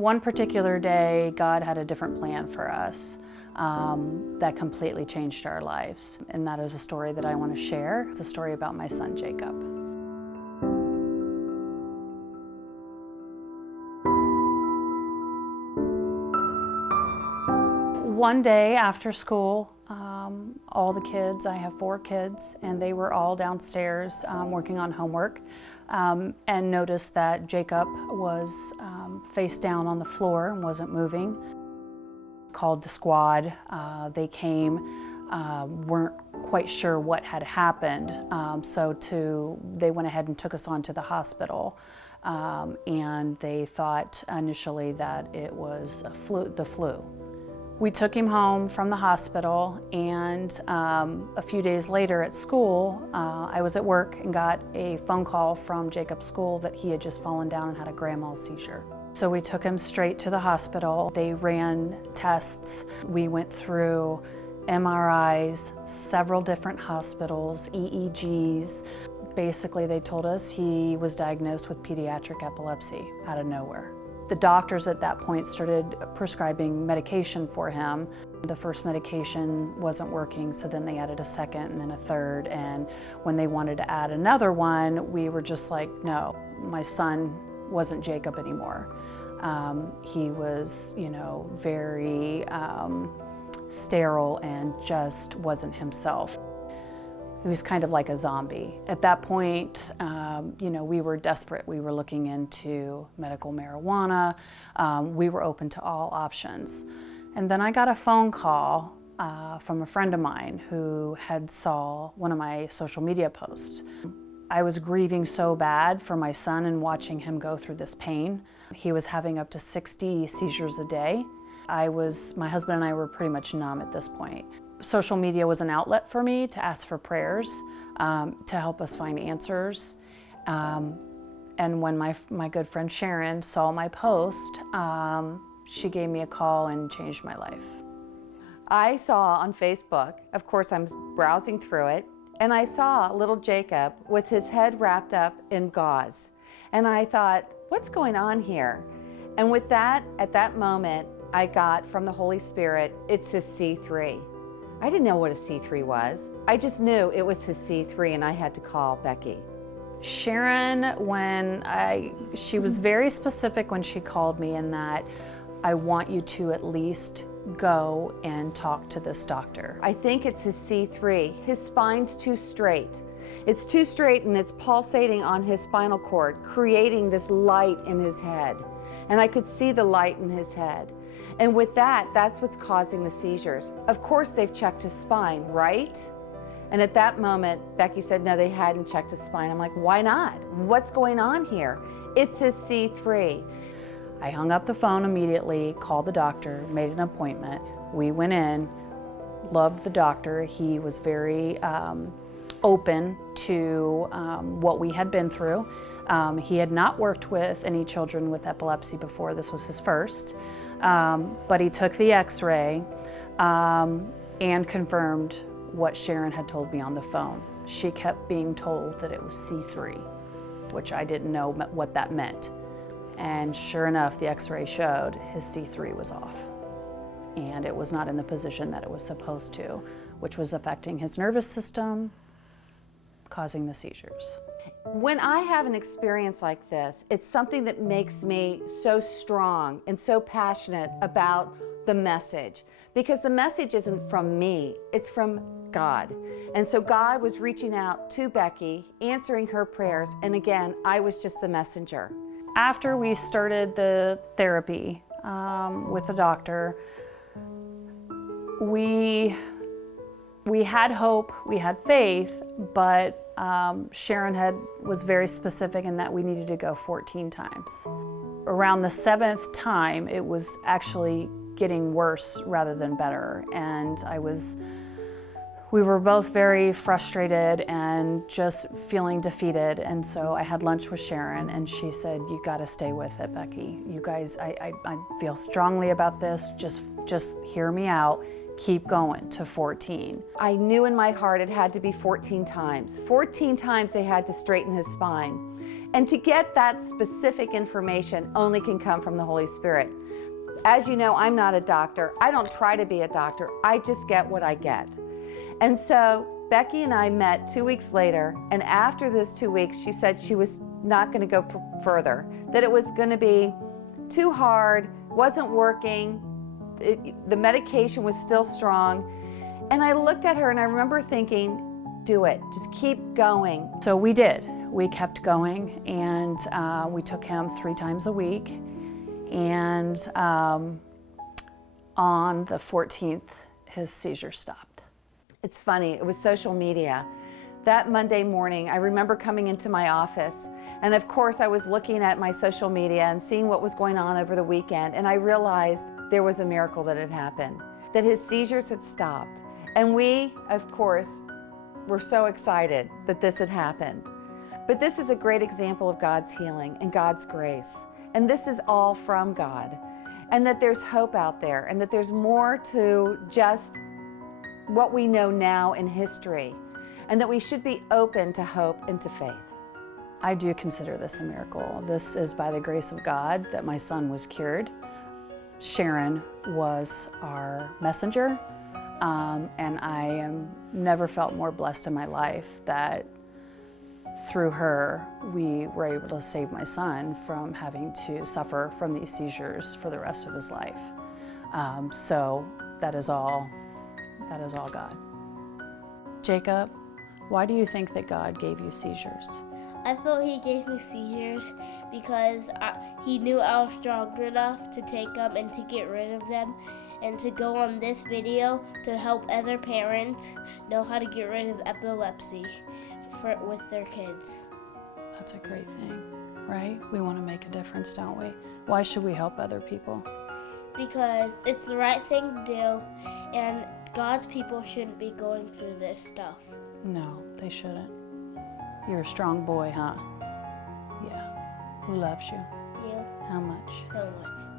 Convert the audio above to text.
One particular day, God had a different plan for us that completely changed our lives. And that is a story that I want to share. It's a story about my son, Jacob. One day after school, all the kids, I have 4 kids, and they were all downstairs working on homework, and noticed that Jacob was face down on the floor and wasn't moving. Called the squad. They came, weren't quite sure what had happened, they went ahead and took us on to the hospital, and they thought initially that it was the flu. We took him home from the hospital, and a few days later at school, I was at work and got a phone call from Jacob's school that he had just fallen down and had a grand mal seizure. So we took him straight to the hospital. They ran tests. We went through MRIs, several different hospitals, EEGs. Basically, they told us he was diagnosed with pediatric epilepsy out of nowhere. The doctors at that point started prescribing medication for him. The first medication wasn't working, so then they added a second and then a third, and when they wanted to add another one, we were just like, no, my son wasn't Jacob anymore. He was, very sterile and just wasn't himself. He was kind of like a zombie. At that point, we were desperate. We were looking into medical marijuana. We were open to all options. And then I got a phone call from a friend of mine who had saw one of my social media posts. I was grieving so bad for my son and watching him go through this pain. He was having up to 60 seizures a day. My husband and I were pretty much numb at this point. Social media was an outlet for me to ask for prayers, to help us find answers. And when my good friend Sharon saw my post, she gave me a call and changed my life. I saw on Facebook, of course I'm browsing through it, and I saw little Jacob with his head wrapped up in gauze. And I thought, what's going on here? And with that, at that moment, I got from the Holy Spirit, it's his C3. I didn't know what a C3 was. I just knew it was his C3, and I had to call Becky. Sharon, she was very specific when she called me in that I want you to at least go and talk to this doctor. I think it's his C3. His spine's too straight. It's too straight and it's pulsating on his spinal cord, creating this light in his head. And I could see the light in his head. And with that, that's what's causing the seizures. Of course, they've checked his spine, right? And at that moment, Becky said, no, they hadn't checked his spine. I'm like, why not? What's going on here? It's his C3. I hung up the phone immediately, called the doctor, made an appointment. We went in, loved the doctor. He was very open to what we had been through. He had not worked with any children with epilepsy before. This was his first. But he took the x-ray and confirmed what Sharon had told me on the phone. She kept being told that it was C3, which I didn't know what that meant. And sure enough, the x-ray showed his C3 was off. And it was not in the position that it was supposed to, which was affecting his nervous system, causing the seizures. When I have an experience like this, it's something that makes me so strong and so passionate about the message, because the message isn't from me, it's from God. And so God was reaching out to Becky, answering her prayers, and again, I was just the messenger. After we started the therapy with the doctor, we had hope, we had faith, but Sharon was very specific in that we needed to go 14 times. Around the 7th time, it was actually getting worse rather than better, and we were both very frustrated and just feeling defeated. And so I had lunch with Sharon, and she said, "You got to stay with it, Becky. You guys, I feel strongly about this. Just hear me out. Keep going to 14. I knew in my heart it had to be 14 times. 14 times they had to straighten his spine. And to get that specific information only can come from the Holy Spirit. As you know, I'm not a doctor. I don't try to be a doctor. I just get what I get. And so Becky and I met 2 weeks later, and after those 2 weeks, she said she was not going to go further, that it was going to be too hard, wasn't working, the medication was still strong. And I looked at her and I remember thinking, do it, just keep going. So we did. We kept going, and we took him 3 times a week. And on the 14th, his seizure stopped. It's funny, it was social media. That Monday morning, I remember coming into my office, and of course I was looking at my social media and seeing what was going on over the weekend, and I realized there was a miracle that had happened, that his seizures had stopped. And we, of course, were so excited that this had happened. But this is a great example of God's healing and God's grace. And this is all from God. And that there's hope out there, and that there's more to just what we know now in history, and that we should be open to hope and to faith. I do consider this a miracle. This is by the grace of God that my son was cured. Sharon was our messenger, and I never felt more blessed in my life that through her, we were able to save my son from having to suffer from these seizures for the rest of his life. So that is all God. Jacob, why do you think that God gave you seizures? I felt he gave me seizures because he knew I was strong enough to take them and to get rid of them, and to go on this video to help other parents know how to get rid of epilepsy with their kids. That's a great thing, right? We want to make a difference, don't we? Why should we help other people? Because it's the right thing to do, and God's people shouldn't be going through this stuff. No, they shouldn't. You're a strong boy, huh? Yeah. Who loves you? You How much? so much.